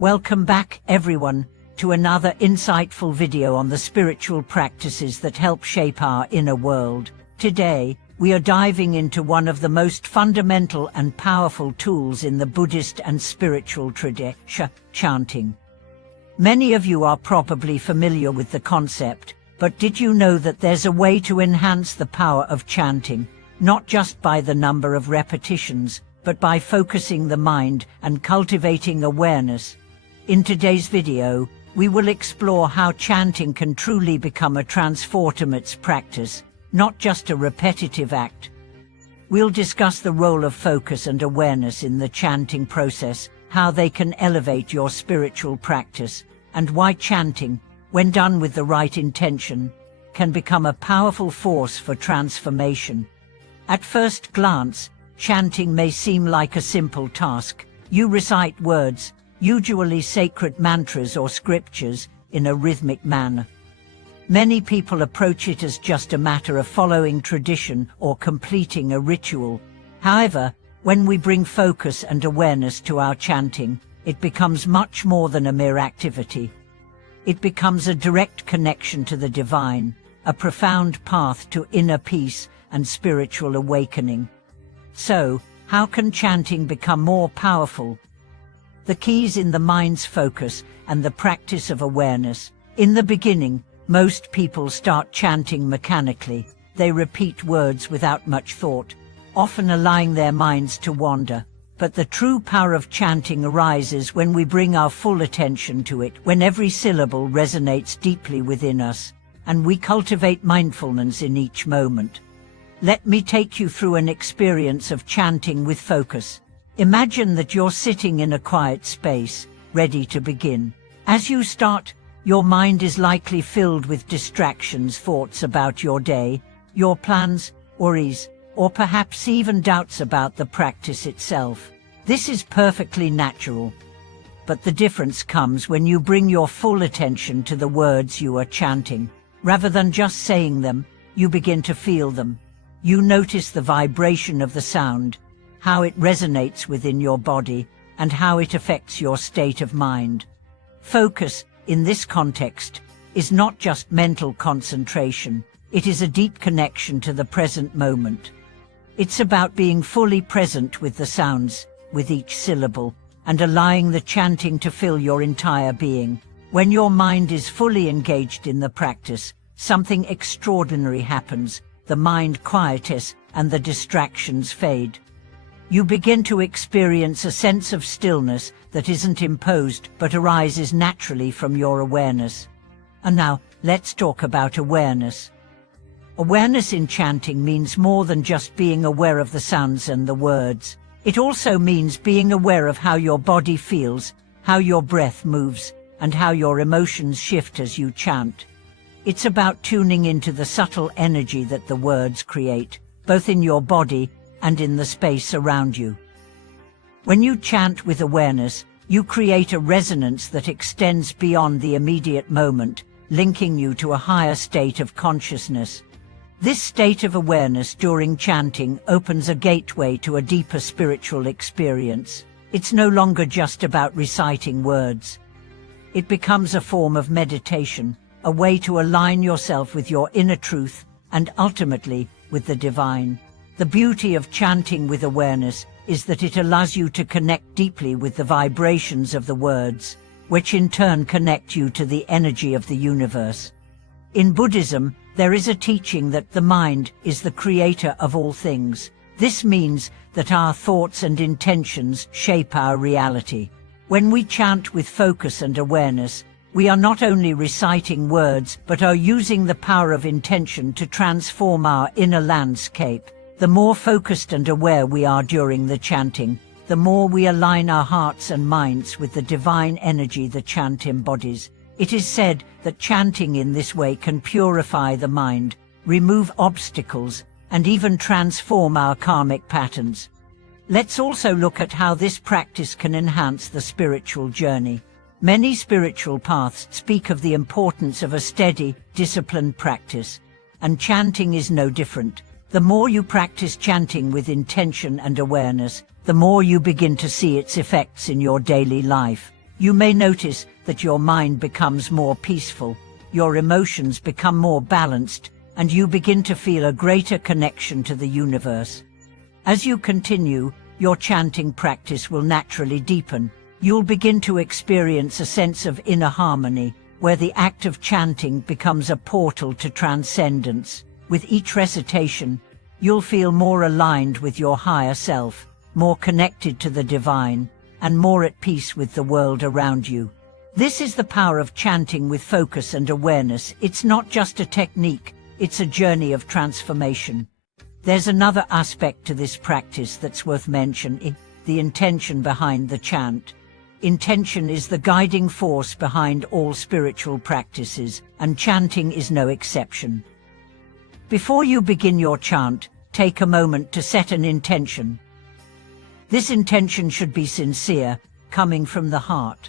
Welcome back, everyone, to another insightful video on the spiritual practices that help shape our inner world. Today, we are diving into one of the most fundamental and powerful tools in the Buddhist and spiritual tradition, chanting. Many of you are probably familiar with the concept, but did you know that there's a way to enhance the power of chanting, not just by the number of repetitions, but by focusing the mind and cultivating awareness? In today's video, we will explore how chanting can truly become a transformative practice, not just a repetitive act. We'll discuss the role of focus and awareness in the chanting process, how they can elevate your spiritual practice, and why chanting, when done with the right intention, can become a powerful force for transformation. At first glance, chanting may seem like a simple task. You recite words, usually sacred mantras or scriptures, in a rhythmic manner. Many people approach it as just a matter of following tradition or completing a ritual. However, when we bring focus and awareness to our chanting, it becomes much more than a mere activity. It becomes a direct connection to the divine, a profound path to inner peace and spiritual awakening. So, how can chanting become more powerful? The keys in the mind's focus and the practice of awareness. In the beginning, most people start chanting mechanically. They repeat words without much thought, often allowing their minds to wander. But the true power of chanting arises when we bring our full attention to it, when every syllable resonates deeply within us, and we cultivate mindfulness in each moment. Let me take you through an experience of chanting with focus. Imagine that you're sitting in a quiet space, ready to begin. As you start, your mind is likely filled with distractions, thoughts about your day, your plans, worries, or perhaps even doubts about the practice itself. This is perfectly natural. But the difference comes when you bring your full attention to the words you are chanting. Rather than just saying them, you begin to feel them. You notice the vibration of the sound, how it resonates within your body, and how it affects your state of mind. Focus, in this context, is not just mental concentration. It is a deep connection to the present moment. It's about being fully present with the sounds, with each syllable, and allowing the chanting to fill your entire being. When your mind is fully engaged in the practice, something extraordinary happens. The mind quiets and the distractions fade. You begin to experience a sense of stillness that isn't imposed but arises naturally from your awareness. And now, let's talk about awareness. Awareness in chanting means more than just being aware of the sounds and the words. It also means being aware of how your body feels, how your breath moves, and how your emotions shift as you chant. It's about tuning into the subtle energy that the words create, both in your body and in the space around you. When you chant with awareness, you create a resonance that extends beyond the immediate moment, linking you to a higher state of consciousness. This state of awareness during chanting opens a gateway to a deeper spiritual experience. It's no longer just about reciting words. It becomes a form of meditation, a way to align yourself with your inner truth and ultimately with the divine. The beauty of chanting with awareness is that it allows you to connect deeply with the vibrations of the words, which in turn connect you to the energy of the universe. In Buddhism, there is a teaching that the mind is the creator of all things. This means that our thoughts and intentions shape our reality. When we chant with focus and awareness, we are not only reciting words but are using the power of intention to transform our inner landscape. The more focused and aware we are during the chanting, the more we align our hearts and minds with the divine energy the chant embodies. It is said that chanting in this way can purify the mind, remove obstacles, and even transform our karmic patterns. Let's also look at how this practice can enhance the spiritual journey. Many spiritual paths speak of the importance of a steady, disciplined practice, and chanting is no different. The more you practice chanting with intention and awareness, the more you begin to see its effects in your daily life. You may notice that your mind becomes more peaceful, your emotions become more balanced, and you begin to feel a greater connection to the universe. As you continue, your chanting practice will naturally deepen. You'll begin to experience a sense of inner harmony, where the act of chanting becomes a portal to transcendence. With each recitation, you'll feel more aligned with your higher self, more connected to the divine, and more at peace with the world around you. This is the power of chanting with focus and awareness. It's not just a technique, it's a journey of transformation. There's another aspect to this practice that's worth mentioning: the intention behind the chant. Intention is the guiding force behind all spiritual practices, and chanting is no exception. Before you begin your chant, take a moment to set an intention. This intention should be sincere, coming from the heart.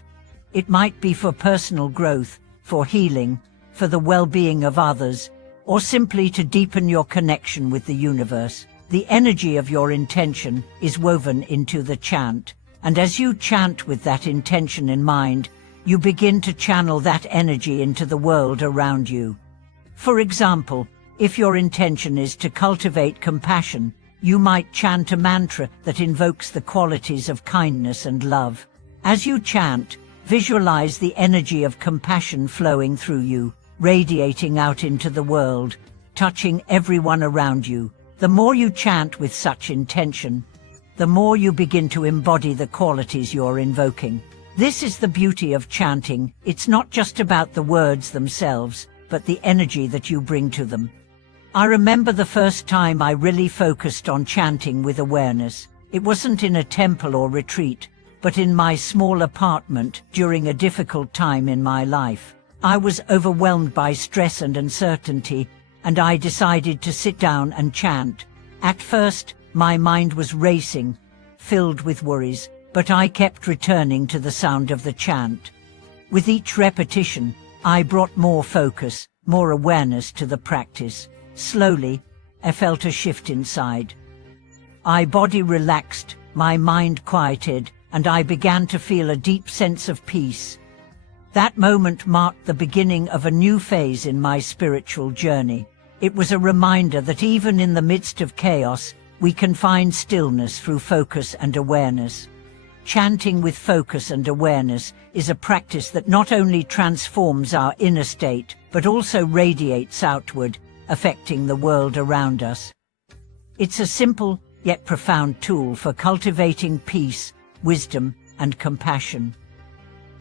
It might be for personal growth, for healing, for the well-being of others, or simply to deepen your connection with the universe. The energy of your intention is woven into the chant, and as you chant with that intention in mind, you begin to channel that energy into the world around you. For example, if your intention is to cultivate compassion, you might chant a mantra that invokes the qualities of kindness and love. As you chant, visualize the energy of compassion flowing through you, radiating out into the world, touching everyone around you. The more you chant with such intention, the more you begin to embody the qualities you're invoking. This is the beauty of chanting. It's not just about the words themselves, but the energy that you bring to them. I remember the first time I really focused on chanting with awareness. It wasn't in a temple or retreat, but in my small apartment during a difficult time in my life. I was overwhelmed by stress and uncertainty, and I decided to sit down and chant. At first, my mind was racing, filled with worries, but I kept returning to the sound of the chant. With each repetition, I brought more focus, more awareness to the practice. Slowly, I felt a shift inside. My body relaxed, my mind quieted, and I began to feel a deep sense of peace. That moment marked the beginning of a new phase in my spiritual journey. It was a reminder that even in the midst of chaos, we can find stillness through focus and awareness. Chanting with focus and awareness is a practice that not only transforms our inner state, but also radiates outward, affecting the world around us. It's a simple yet profound tool for cultivating peace, wisdom, and compassion.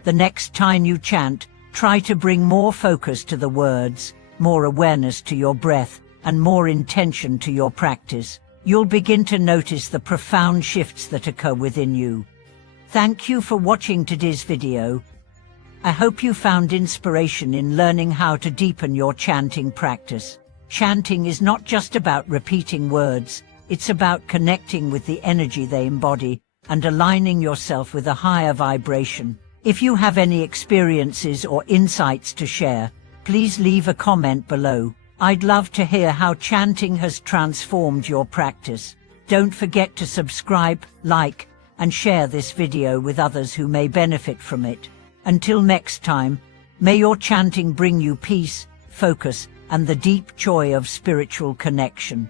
The next time you chant, try to bring more focus to the words, more awareness to your breath, and more intention to your practice. You'll begin to notice the profound shifts that occur within you. Thank you for watching today's video. I hope you found inspiration in learning how to deepen your chanting practice. Chanting is not just about repeating words, it's about connecting with the energy they embody and aligning yourself with a higher vibration. If you have any experiences or insights to share, please leave a comment below. I'd love to hear how chanting has transformed your practice. Don't forget to subscribe, like, and share this video with others who may benefit from it. Until next time, may your chanting bring you peace, focus, and the deep joy of spiritual connection.